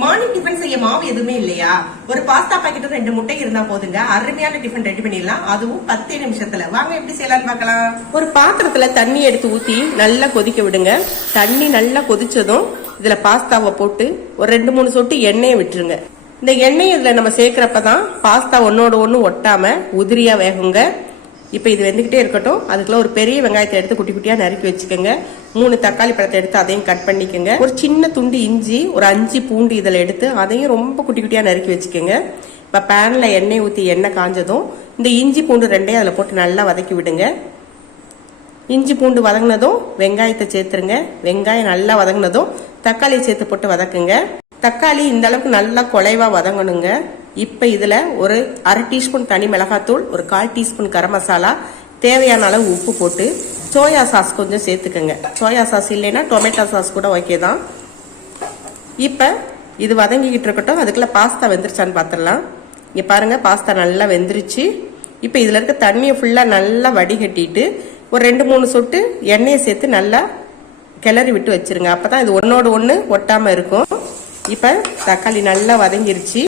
Morning tiffin செய்ய மாவு எதுவுமே இல்லையா? ஒரு பாஸ்தா பாக்கெட் 2 முட்டை இருந்தா போதுங்க. அருமையான டிஃபன் ரெடி பண்ணிடலாம், அதுவும் 10 நிமிஷத்துல. வாங்க எப்படி செய்யலாம்னு பார்க்கலாம். ஒரு பாத்திரத்துல தண்ணி எடுத்து ஊத்தி நல்லா கொதிக்க விடுங்க. தண்ணி நல்லா கொதிச்சதும் இதுல பாஸ்தாவை போட்டு ஒரு 2-3 சொட்டு எண்ணெயை விட்டுருங்க. இந்த எண்ணெய் இதுல நம்ம சேர்க்கிறப்பதான் பாஸ்தா ஒன்னோட ஒண்ணு ஒட்டாம உதிரியா வேகுங்க. இப்ப இது வெந்துகிட்டே இருக்கட்டும். அதுக்குள்ள ஒரு பெரிய வெங்காயத்தை எடுத்து குட்டி குட்டியா நறுக்கி வச்சுக்கோங்க. 3 தக்காளி பழத்தை எடுத்து அதையும் கட் பண்ணிக்கோங்க. ஒரு சின்ன துண்டு இஞ்சி, ஒரு 5 பூண்டு இதில் எடுத்து அதையும் ரொம்ப குட்டி குட்டியா நறுக்கி வச்சுக்கோங்க. இப்ப பேன்ல எண்ணெய் ஊற்றி எண்ணெய் காஞ்சதும் இந்த இஞ்சி பூண்டு 2ஐயும் அதில் போட்டு நல்லா வதக்கி விடுங்க. இஞ்சி பூண்டு வதங்கினதும் வெங்காயத்தை சேர்த்துருங்க. வெங்காயம் நல்லா வதங்கினதும் தக்காளியை சேர்த்து போட்டு வதக்குங்க. தக்காளி இந்த அளவுக்கு நல்லா குலைவா வதங்கணுங்க. இப்ப இதுல ஒரு 1/2 டீஸ்பூன் தனி மிளகாத்தூள், ஒரு 1/4 டீஸ்பூன் கரம் மசாலா, தேவையான அளவு உப்பு போட்டு சோயா சாஸ் கொஞ்சம் சேர்த்துக்கோங்க. சோயா சாஸ் இல்லைன்னா டொமேட்டோ சாஸ் கூட ஓகே தான். இப்ப இது வதங்கிக்கிட்டு இருக்கட்டும். அதுக்குள்ள பாஸ்தா வெந்துருச்சான்னு பாத்திரலாம். இங்க பாருங்க, பாஸ்தா நல்லா வெந்துருச்சு. இப்ப இதுல இருக்க தண்ணியை ஃபுல்லா நல்லா வடிகட்டிட்டு ஒரு 2-3 சொட்டு எண்ணெயை சேர்த்து நல்லா கிளறி விட்டு வச்சிருங்க. அப்பதான் இது ஒன்னோட ஒண்ணு ஒட்டாம இருக்கும். இப்ப தக்காளி நல்லா வதங்கிருச்சு.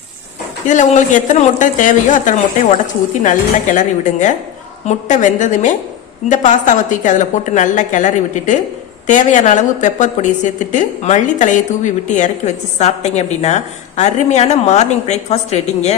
இதுல உங்களுக்கு எத்தனை முட்டை தேவையோ அத்தனை முட்டையை உடச்சி ஊற்றி நல்லா கிளறி விடுங்க. முட்டை வெந்ததுமே இந்த பாஸ்தாவை தூக்கி அதில் போட்டு நல்லா கிளறி விட்டுட்டு தேவையான அளவு பெப்பர் பொடியை சேர்த்துட்டு மல்லி தலையை தூவி விட்டு இறக்கி வச்சு சாப்பிட்டீங்க அப்படின்னா அருமையான மார்னிங் பிரேக்ஃபாஸ்ட் ரெடிங்க.